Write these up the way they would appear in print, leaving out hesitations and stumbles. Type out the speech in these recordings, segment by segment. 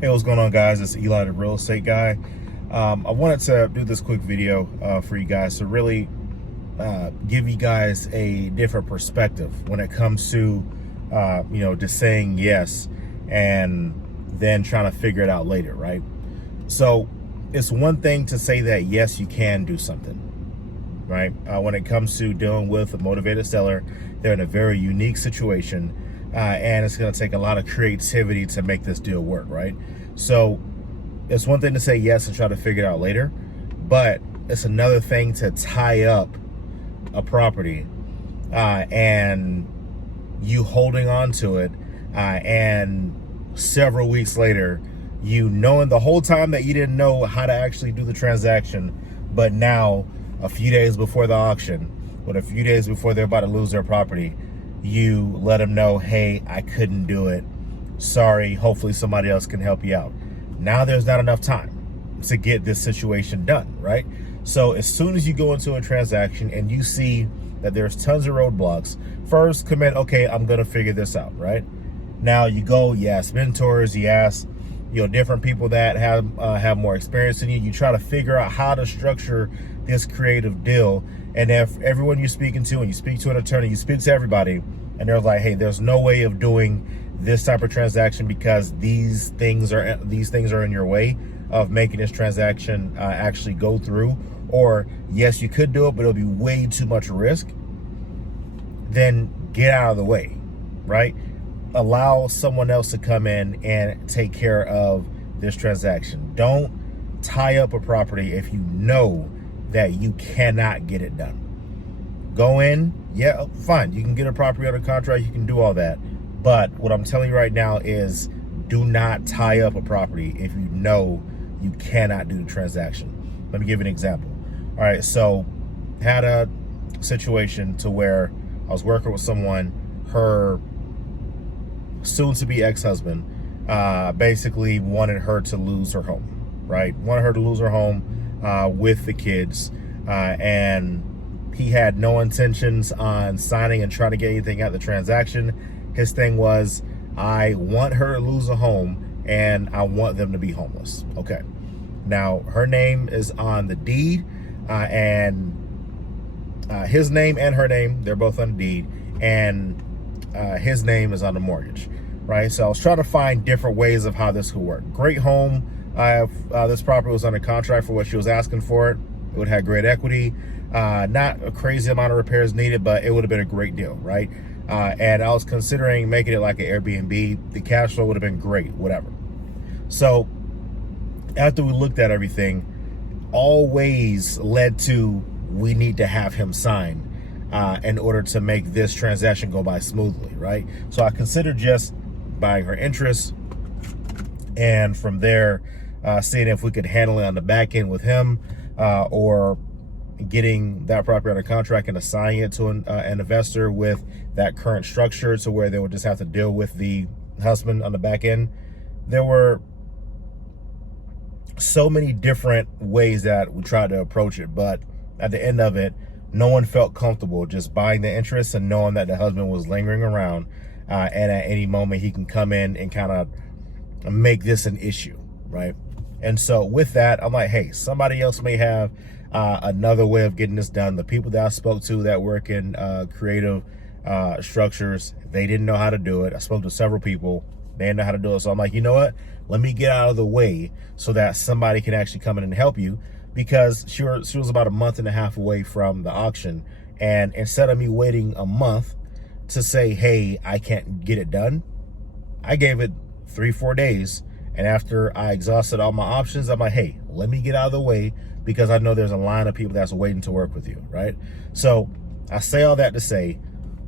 Hey, what's going on, guys? It's Eli, the real estate guy. I wanted to do this quick video for you guys to really give you guys a different perspective when it comes to, just saying yes and then trying to figure it out later, right? So it's one thing to say that, yes, you can do something, right? When it comes to dealing with a motivated seller, they're in a very unique situation. And it's going to take a lot of creativity to make this deal work, right? So it's one thing to say yes and try to figure it out later, but it's another thing to tie up a property and you holding on to it and several weeks later, you knowing the whole time that you didn't know how to actually do the transaction, but now a few days before the auction, but a few days before they're about to lose their property, you let them know, hey, I couldn't do it. Sorry, hopefully somebody else can help you out. Now there's not enough time to get this situation done, right? So as soon as you go into a transaction and you see that there's tons of roadblocks, first commit, okay, I'm gonna figure this out, right? Now you go, you ask mentors, you ask, different people that have more experience than you. You try to figure out how to structure this creative deal. And if everyone you're speaking to, and you speak to an attorney, you speak to everybody, and they're like, hey, there's no way of doing this type of transaction because these things are in your way of making this transaction actually go through, or yes, you could do it, but it'll be way too much risk, then get out of the way, right? Allow someone else to come in and take care of this transaction. Don't tie up a property if you know that you cannot get it done. Go in, yeah, fine, you can get a property under contract, you can do all that, but what I'm telling you right now is do not tie up a property if you know you cannot do the transaction. Let me give you an example. All right, so had a situation to where I was working with someone, her soon-to-be ex-husband basically wanted her to lose her home, right? Wanted her to lose her home with the kids, and he had no intentions on signing and trying to get anything out of the transaction. His thing was, I want her to lose a home and I want them to be homeless. Okay. Now her name is on the deed, and his name and her name, they're both on the deed, and his name is on the mortgage, right? So I was trying to find different ways of how this could work. Great home. This property was under contract for what she was asking for it. It would have great equity. Not a crazy amount of repairs needed, but it would have been a great deal, right? And I was considering making it like an Airbnb. The cash flow would have been great, whatever. So after we looked at everything, all ways led to we need to have him sign in order to make this transaction go by smoothly, right? So I considered just buying her interest, and from there, seeing if we could handle it on the back end with him, or getting that property under contract and assigning it to an investor with that current structure to where they would just have to deal with the husband on the back end. There were so many different ways that we tried to approach it, but at the end of it, no one felt comfortable just buying the interest and knowing that the husband was lingering around, and at any moment he can come in and kind of make this an issue, right? And so with that, I'm like, hey, somebody else may have another way of getting this done. The people that I spoke to that work in creative structures, they didn't know how to do it. I spoke to several people, they didn't know how to do it. So I'm like, you know what? Let me get out of the way so that somebody can actually come in and help you, because she was about a month and a half away from the auction. And instead of me waiting a month to say, hey, I can't get it done, I gave it 3-4 days. And after I exhausted all my options, I'm like, hey, let me get out of the way, because I know there's a line of people that's waiting to work with you, right? So I say all that to say,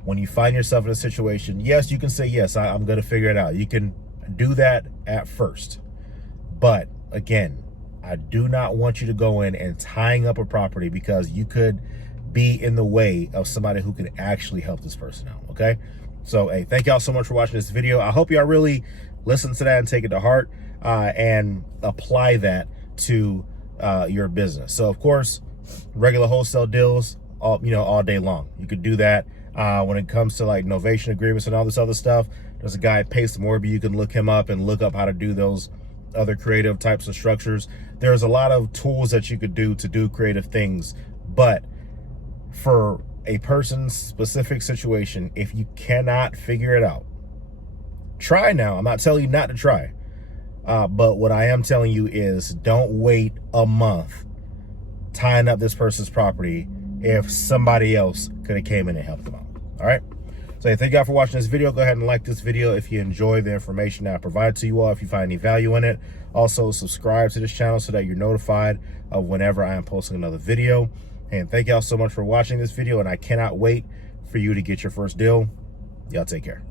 when you find yourself in a situation, yes, you can say, yes, I'm going to figure it out. You can do that at first. But again, I do not want you to go in and tying up a property, because you could be in the way of somebody who can actually help this person out, okay? So, hey, thank y'all so much for watching this video. I hope y'all really listen to that and take it to heart, and apply that to your business. So, of course, regular wholesale deals, all day long. You could do that. When it comes to like novation agreements and all this other stuff, there's a guy, Pace Morby. You can look him up and look up how to do those other creative types of structures. There's a lot of tools that you could do to do creative things, but for a person's specific situation, if you cannot figure it out, try now. I'm not telling you not to try, but what I am telling you is don't wait a month tying up this person's property if somebody else could have came in and helped them out. All right. So hey, thank you all for watching this video. Go ahead and like this video if you enjoy the information that I provide to you all, if you find any value in it. Also, subscribe to this channel so that you're notified of whenever I am posting another video. And thank y'all so much for watching this video, and I cannot wait for you to get your first deal. Y'all take care.